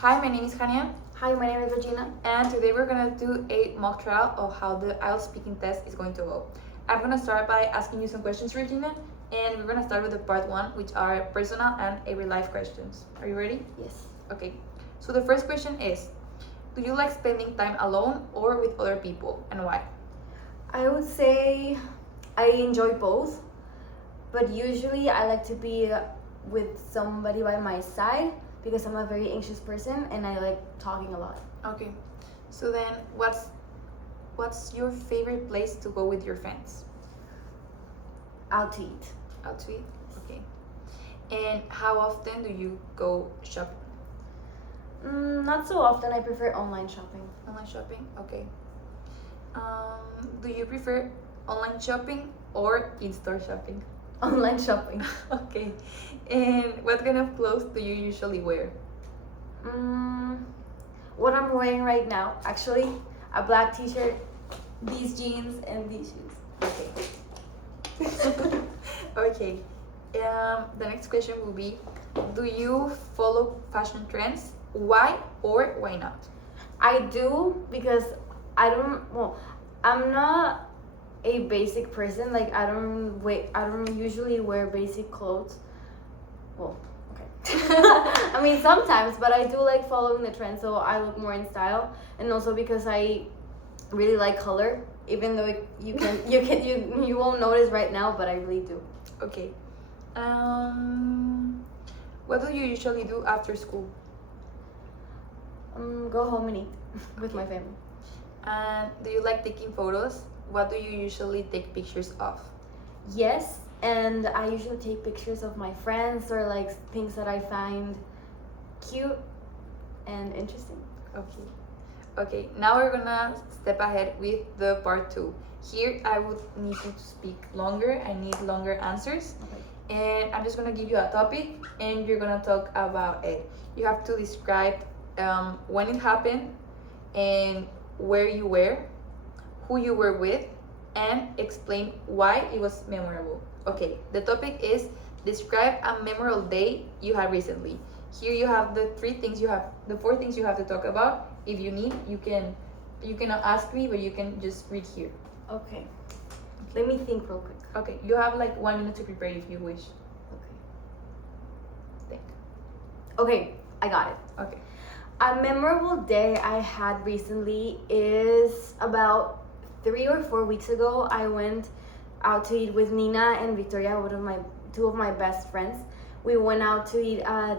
Hi, my name is Hania, Hi, my name is Regina. and today we're gonna do a mock trial of how the IELTS speaking test is going to go. I'm gonna start by asking you some questions, Regina, and we're gonna start with the part one, which are personal and every life questions. Are you ready? Yes. Okay. So the first question is, do you like spending time alone or with other people, and why? I would say I enjoy both, but usually I like to be with somebody by my side because I'm a very anxious person and I like talking a lot. Okay. So then, what's your favorite place to go with your friends? Out to eat. Out to eat. Okay. And how often do you go shopping? Not so often. I prefer online shopping. Online shopping? Okay. Do you prefer online shopping or in-store shopping? Online shopping. Okay. And what kind of clothes do you usually wear? What I'm wearing right now, actually, a black t-shirt, these jeans, and these shoes. Okay. Okay. The next question will be, do you follow fashion trends? Why or why not? I do because I'm not a basic person. Like I don't usually wear basic clothes. Well, okay. I mean sometimes, but I do like following the trend, so I look more in style, and also because I really like color. Even though you won't notice right now, but I really do. Okay. What do you usually do after school? Go home and eat with my family. And do you like taking photos? What do you usually take pictures of? Yes, and I usually take pictures of my friends or like things that I find cute and interesting. Okay. Okay, now we're gonna step ahead with the part two. Here I would need you to speak longer. I need longer answers. Okay. And I'm just gonna give you a topic and you're gonna talk about it. You have to describe when it happened and where you were, who you were with, and explain why it was memorable. Okay, the topic is describe a memorable day you had recently. Here you have the four things you have to talk about. If you need, you cannot ask me, but you can just read here. Okay. Let me think real quick. Okay, you have like 1 minute to prepare if you wish. Okay. Think. Okay, I got it. Okay. A memorable day I had recently is about 3 or 4 weeks ago. I went out to eat with Nina and Victoria, two of my best friends. We went out to eat at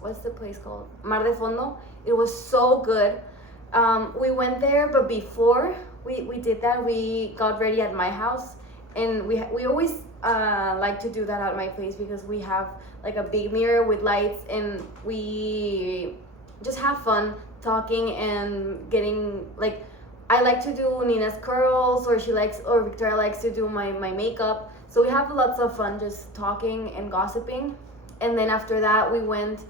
what's the place called? Mar de Fondo. It was so good. We went there, but before we did that, we got ready at my house, and we always like to do that at my place because we have like a big mirror with lights, and we just have fun talking and getting like. I like to do Nina's curls, or Victoria likes to do my makeup. So we have lots of fun just talking and gossiping. And then after that, we vlogged.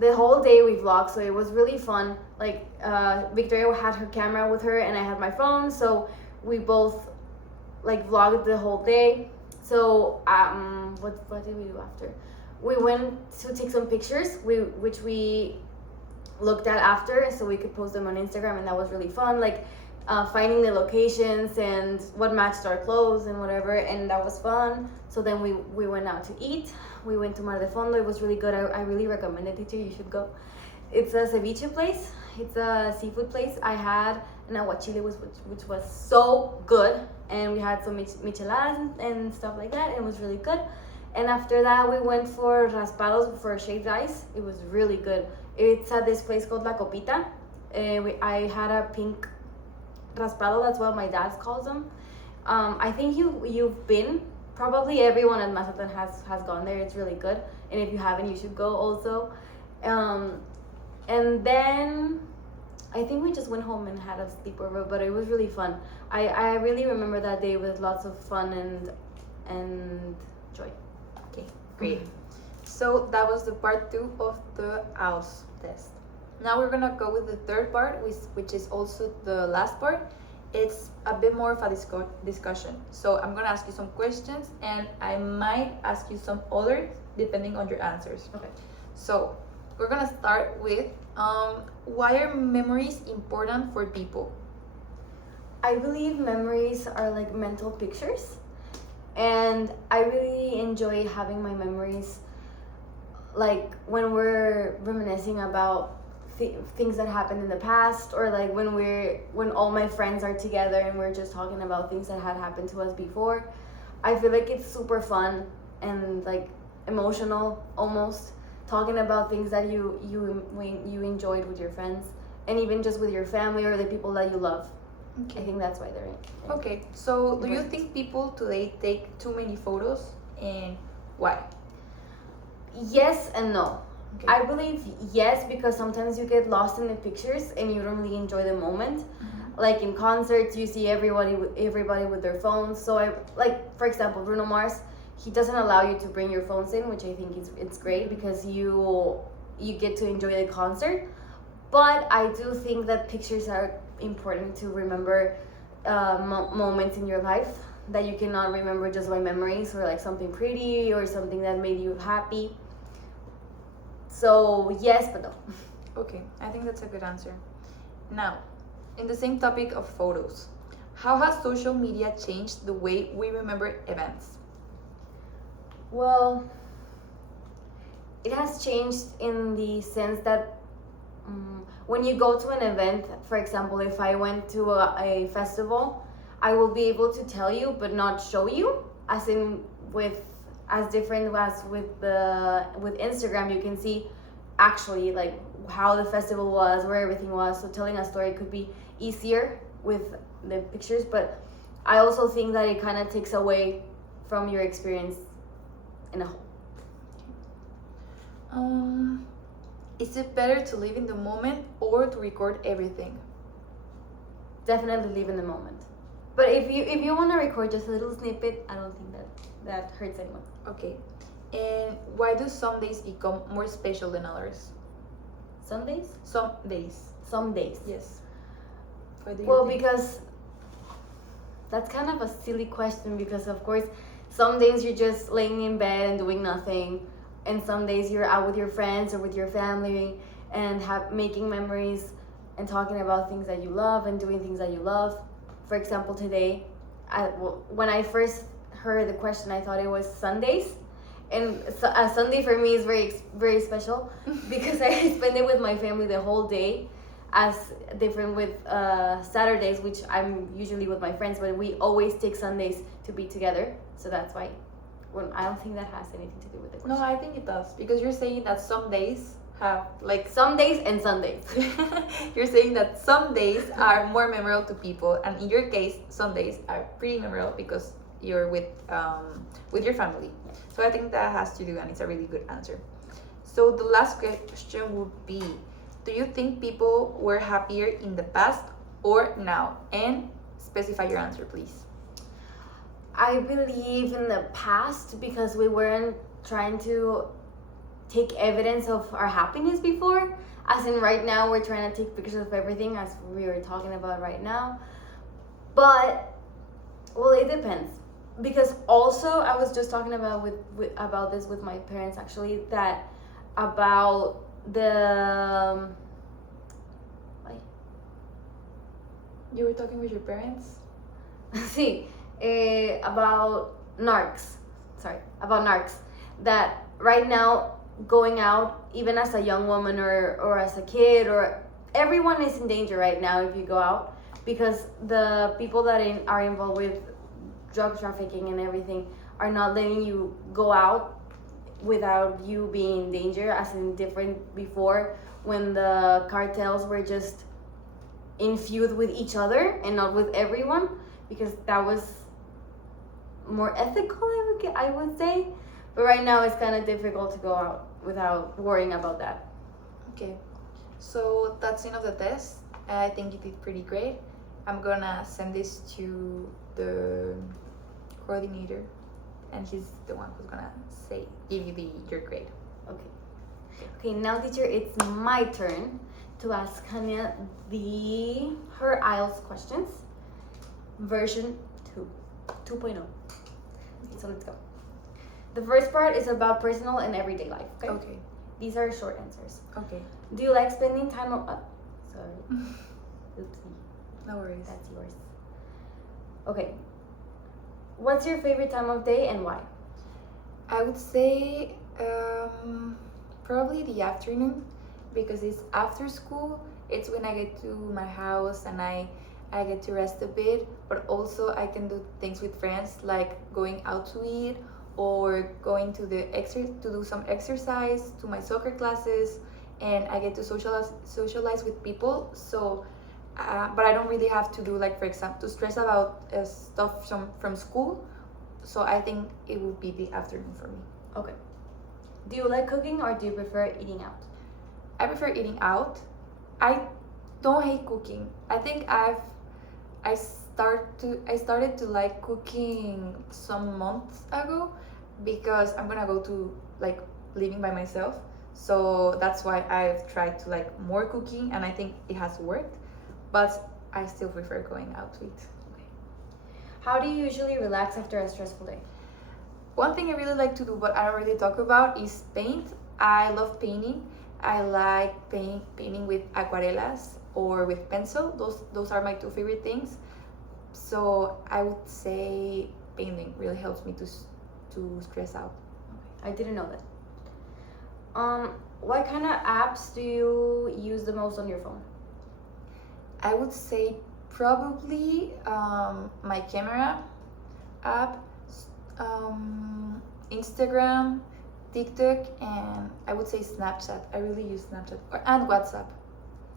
The whole day we vlogged, so it was really fun. Like, Victoria had her camera with her and I had my phone, so we both like vlogged the whole day. So, what did we do after? We went to take some pictures, which we looked at after so we could post them on Instagram, and that was really fun. Like finding the locations and what matched our clothes and whatever, and that was fun. So then we went out to eat. We went to Mar de Fondo. It was really good. I really recommend it to you. You should go. It's a ceviche place. It's a seafood place. I had an aguachile which was so good, and we had some micheladas and stuff like that, and it was really good. And after that, we went for raspados, for shaved ice. It was really good. It's at this place called La Copita. I had a pink raspado. That's what my dad calls them. I think you've been. Probably everyone at Mazatlan has gone there. It's really good. And if you haven't, you should go also. And then I think we just went home and had a sleepover, but it was really fun. I really remember that day with lots of fun and joy. Okay, great. So that was the part two of the IELTS test. Now we're gonna go with the third part, which is also the last part. It's a bit more of a discussion. So I'm gonna ask you some questions, and I might ask you some others depending on your answers. Okay. So we're gonna start with why are memories important for people? I believe memories are like mental pictures, and I really enjoy having my memories like when we're reminiscing about things that happened in the past, or like when all my friends are together and we're just talking about things that had happened to us before. I feel like it's super fun and like emotional almost, talking about things that you enjoyed with your friends, and even just with your family or the people that you love. I think that's why they're in. Okay, so do you think people today take too many photos, and why? Yes and no. Okay. I believe yes, because sometimes you get lost in the pictures and you don't really enjoy the moment. Like in concerts, you see everybody with their phones. So I like, for example, Bruno Mars. He doesn't allow you to bring your phones in, which I think it's great because you get to enjoy the concert. But I do think that pictures are important to remember moments in your life that you cannot remember just by memories, or like something pretty or something that made you happy. So yes, but no. Okay, I think that's a good answer. Now, in the same topic of photos, how has social media changed the way we remember events? Well, it has changed in the sense that when you go to an event, for example, if I went to a festival, I will be able to tell you but not show you, as in as different as with Instagram. You can see actually like how the festival was, where everything was. So telling a story could be easier with the pictures, but I also think that it kind of takes away from your experience in a whole. Is it better to live in the moment or to record everything? Definitely live in the moment. But if you want to record just a little snippet, I don't think that hurts anyone. Okay. And why do some days become more special than others? Sundays? Some days. Some days. Yes. Why do you Well, think? because that's kind of a silly question, because of course some days you're just laying in bed and doing nothing, and some days you're out with your friends or with your family and making memories and talking about things that you love and doing things that you love. For example, today, when I first heard the question, I thought it was Sundays, and a Sunday for me is very, very special because I spend it with my family the whole day, as different with Saturdays, which I'm usually with my friends, but we always take Sundays to be together. So that's why I don't think that has anything to do with the question. No, I think it does, because you're saying that some days have like Some days and Sundays. you're saying that some days are more memorable to people, and in your case, some days are pretty memorable because you're with your family. So I think that has to do, and it's a really good answer. So the last question would be, do you think people were happier in the past or now? And specify your answer, please. I believe in the past, because we weren't trying to take evidence of our happiness before. As in right now, we're trying to take pictures of everything, as we were talking about right now. But, well, it depends. Because also, I was just talking about about this with my parents, actually, that about the... You were talking with your parents? See, about narcs. Sorry, about narcs. That right now, going out, even as a young woman or as a kid, or everyone is in danger right now if you go out, because the people that are involved with drug trafficking and everything are not letting you go out without you being in danger, as in different before, when the cartels were just in feud with each other and not with everyone, because that was more ethical, I would say. But right now it's kind of difficult to go out without worrying about that. Okay, so that's the end of the test. I think you did pretty great. I'm gonna send this to the coordinator, and he's the one who's gonna give you your grade. Okay, now teacher, it's my turn to ask Hania her IELTS questions, version 2.0. Okay, so let's go. The first part is about personal and everyday life. Okay. These are short answers. Okay. Do you like spending time sorry. Oopsie. No worries. That's yours. Okay. What's your favorite time of day and why? I would say probably the afternoon, because it's after school. It's when I get to my house and I get to rest a bit, but also I can do things with friends like going out to eat or going to to do some exercise, to my soccer classes, and I get to socialize with people. So but I don't really have to do, like, for example, to stress about stuff from school. So I think it would be the afternoon for me. Okay. Do you like cooking or do you prefer eating out? I prefer eating out. I don't hate cooking. I think I started to like cooking some months ago, because I'm gonna go to, like, living by myself. So that's why I've tried to like more cooking, and I think it has worked. But I still prefer going out to eat. Okay. How do you usually relax after a stressful day? One thing I really like to do, but I don't really talk about, is paint. I love painting. I like painting with aquarellas or with pencil. Those are my two favorite things. So I would say painting really helps me to stress out. Okay. I didn't know that. What kind of apps do you use the most on your phone? I would say probably my camera app, Instagram, TikTok, and I would say Snapchat. I really use Snapchat and WhatsApp.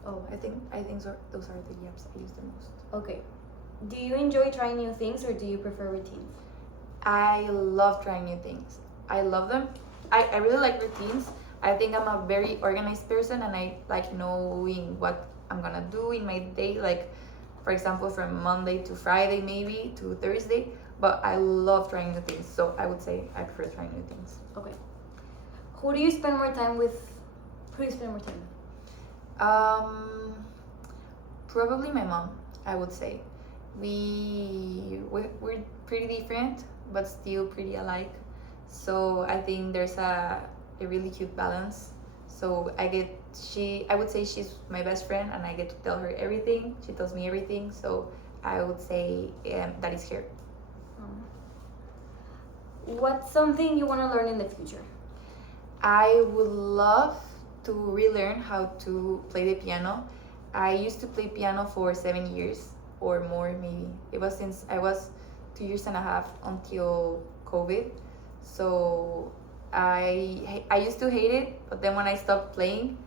Oh, I think those are the apps I use the most. okay. Do you enjoy trying new things or do you prefer routines? I love trying new things. I love them. I really like routines. I think I'm a very organized person, and I like knowing what I'm gonna do in my day, like, for example, from Monday to Friday, maybe to Thursday. But I love trying new things, so I would say I prefer trying new things. Okay. Who do you spend more time with? Who do you spend more time with? Probably my mom, I would say. We're pretty different, but still pretty alike. So I think there's a really cute balance. So I would say she's my best friend, and I get to tell her everything. She tells me everything. So I would say that is her. What's something you want to learn in the future? I would love to relearn how to play the piano. I used to play piano for 7 years or more, maybe. It was since I was 2.5 years until COVID. So I used to hate it, but then when I stopped playing,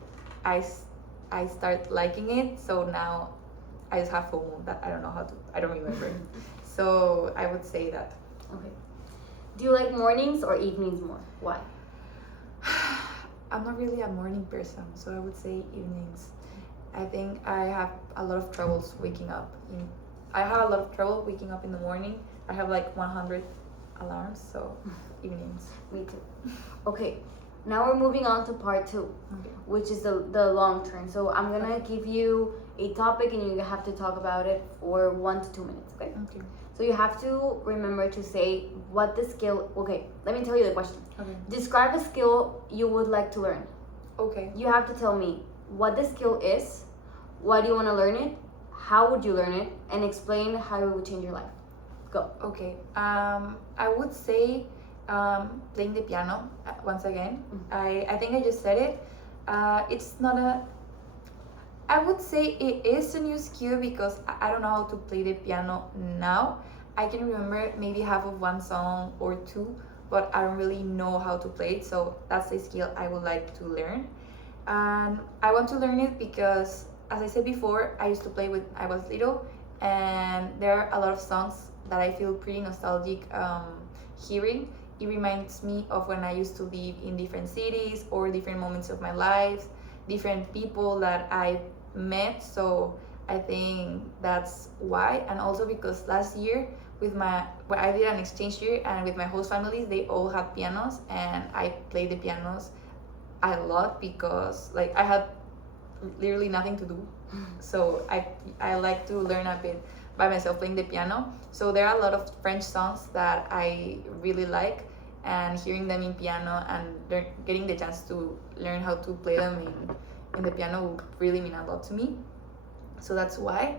I start liking it. So now I just have FOMO that I don't know how to. I don't remember. So I would say that. Okay. Do you like mornings or evenings more? Why? I'm not really a morning person, so I would say evenings. I think I have a lot of troubles waking up. I have a lot of trouble waking up in the morning. I have like 100 alarms, so evenings. Me too. Okay, now we're moving on to part 2, Okay. which is the long term. So I'm gonna give you a topic and you have to talk about it for 1 to 2 minutes, okay? Okay. So you have to remember to say what the skill, okay, let me tell you the question. Okay. Describe a skill you would like to learn. Okay. You have to tell me what the skill is, why do you want to learn it, how would you learn it, and explain how it would change your life. Go. Okay. I would say playing the piano once again. I think I just said it. It's not a. I would say it is a new skill because I don't know how to play the piano now. I can remember maybe half of one song or two, but I don't really know how to play it. So that's a skill I would like to learn. And I want to learn it because, as I said before, I used to play when I was little, and there are a lot of songs that I feel pretty nostalgic hearing. It reminds me of when I used to live in different cities or different moments of my life, different people that I met. So I think that's why. And also because last year when I did an exchange year, and with my host families, they all had pianos, and I played the pianos a lot because like I had literally nothing to do. So I like to learn a bit by myself playing the piano. So there are a lot of French songs that I really like, and hearing them in piano and getting the chance to learn how to play them in the piano would really mean a lot to me. So that's why.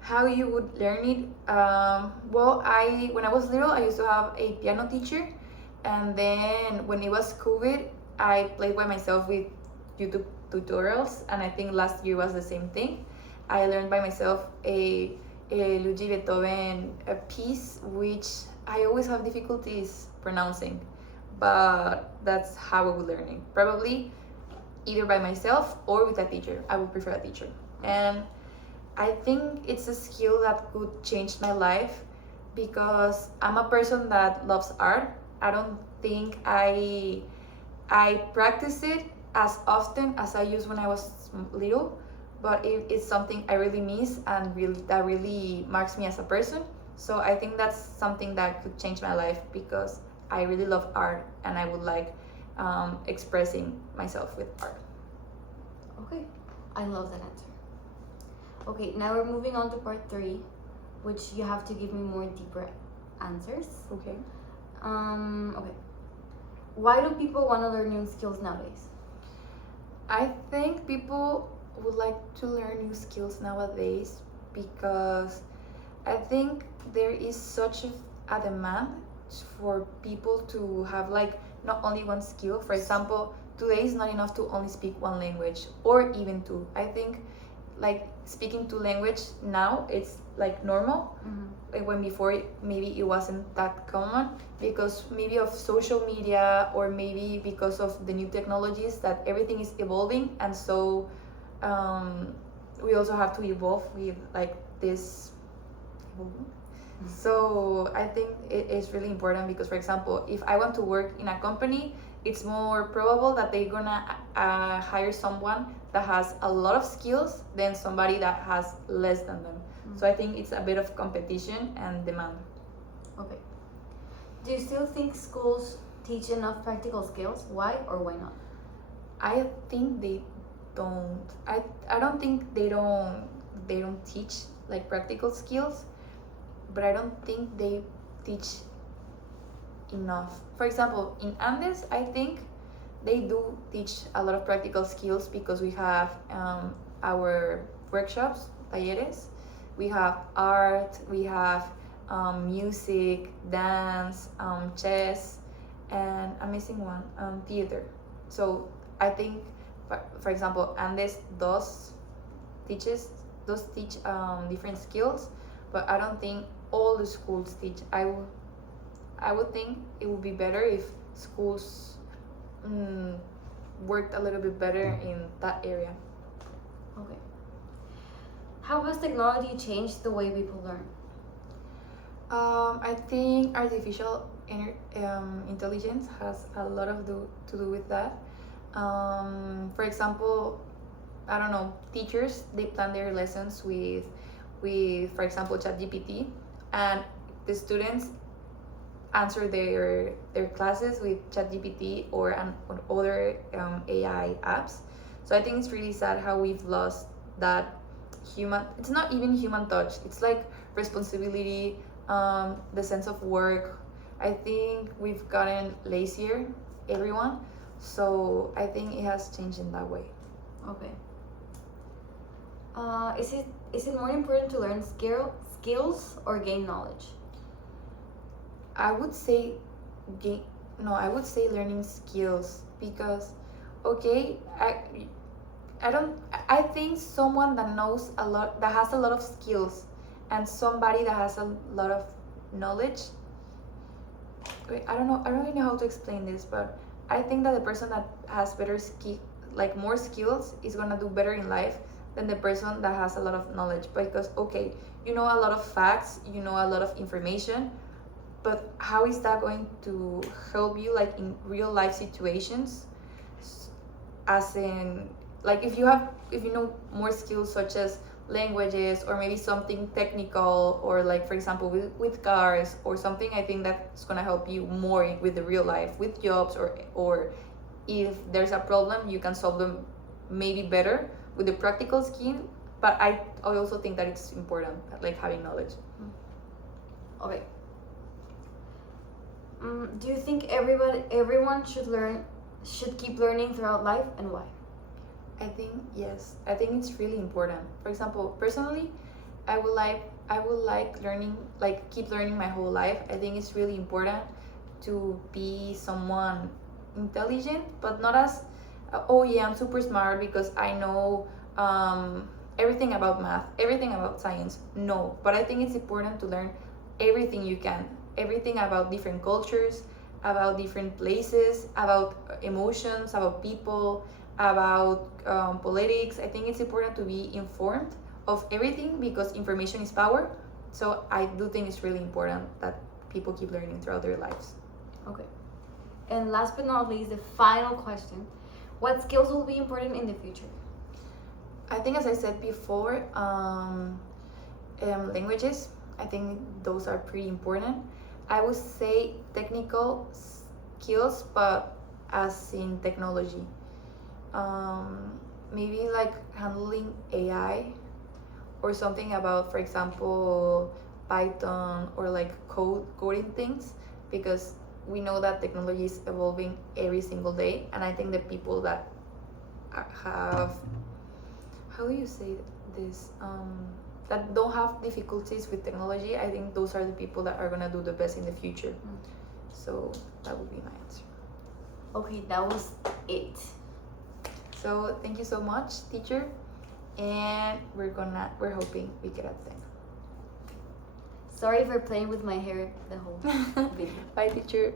How you would learn it? Well, when I was little, I used to have a piano teacher, and then when it was COVID, I played by myself with YouTube tutorials, and I think last year was the same thing. I learned by myself a Luigi Beethoven a piece, which I always have difficulties pronouncing, but that's how I would learn it. Probably either by myself or with a teacher. I would prefer a teacher. And I think it's a skill that could change my life because I'm a person that loves art. I don't think I practice it as often as I used when I was little, but it's something I really miss and that really marks me as a person. So I think that's something that could change my life because I really love art and I would like expressing myself with art. Okay, I love that answer. Okay, now we're moving on to part 3, which you have to give me more deeper answers. Okay. Okay. Why do people want to learn new skills nowadays? I think people would like to learn new skills nowadays because I think there is such a demand for people to have like not only one skill. For example, today is not enough to only speak one language or even two. I think like speaking two language now it's like normal. Like when before maybe it wasn't that common because maybe of social media or maybe because of the new technologies that everything is evolving, and so we also have to evolve with like this. So I think it is really important because, for example, if I want to work in a company, it's more probable that they're gonna hire someone that has a lot of skills than somebody that has less than them. So I think it's a bit of competition and demand. Okay. Do you still think schools teach enough practical skills? Why or why not? I think they don't. I don't think they don't teach like practical skills, but I don't think they teach enough. For example, in Andes, I think they do teach a lot of practical skills because we have our workshops, talleres. We have art, we have music, dance, chess, and I'm missing one, theater. So I think, for example, Andes does teach different skills, but I don't think all the schools teach. I would think it would be better if schools worked a little bit better in that area. Okay. How has technology changed the way people learn? I think artificial intelligence has a lot to do with that. For example, I don't know, teachers, they plan their lessons with for example, ChatGPT, and the students answer their classes with ChatGPT or other AI apps. So I think it's really sad how we've lost that human. It's not even human touch. It's like responsibility, the sense of work. I think we've gotten lazier, everyone. So I think it has changed in that way. Okay. Is it more important to learn skills or gain knowledge? I would say I would say learning skills because okay, I think someone that knows a lot, that has a lot of skills, and somebody that has a lot of knowledge. Wait, I don't really know how to explain this, but I think that the person that has like more skills is gonna do better in life than the person that has a lot of knowledge. Because okay, you know a lot of facts, you know a lot of information, but how is that going to help you like in real life situations? As in, like if you know more skills such as languages or maybe something technical, or like for example with cars or something, I think that's gonna help you more with the real life, with jobs, or if there's a problem you can solve them maybe better with the practical skill. But I also think that it's important, like having knowledge. Okay. Do you think everyone should keep learning throughout life, and why? I think yes. I think it's really important. For example, personally, I would like learning, like keep learning my whole life. I think it's really important to be someone intelligent, but not as oh yeah, I'm super smart because I know everything about math, everything about science. No, but I think it's important to learn everything you can, everything about different cultures, about different places, about emotions, about people, about politics. I think it's important to be informed of everything because information is power. So I do think it's really important that people keep learning throughout their lives. Okay. And last but not least, the final question: what skills will be important in the future? I think, as I said before, languages, I think those are pretty important. I would say technical skills, but as in technology. Maybe like handling AI or something about, for example, Python or like coding things, because we know that technology is evolving every single day, and I think the people that have, how do you say this, that don't have difficulties with technology, I think those are the people that are gonna do the best in the future. So that would be my answer. Okay, that was it. So thank you so much, teacher, and we're hoping we get at 10. Sorry for playing with my hair the whole video. Bye, teacher.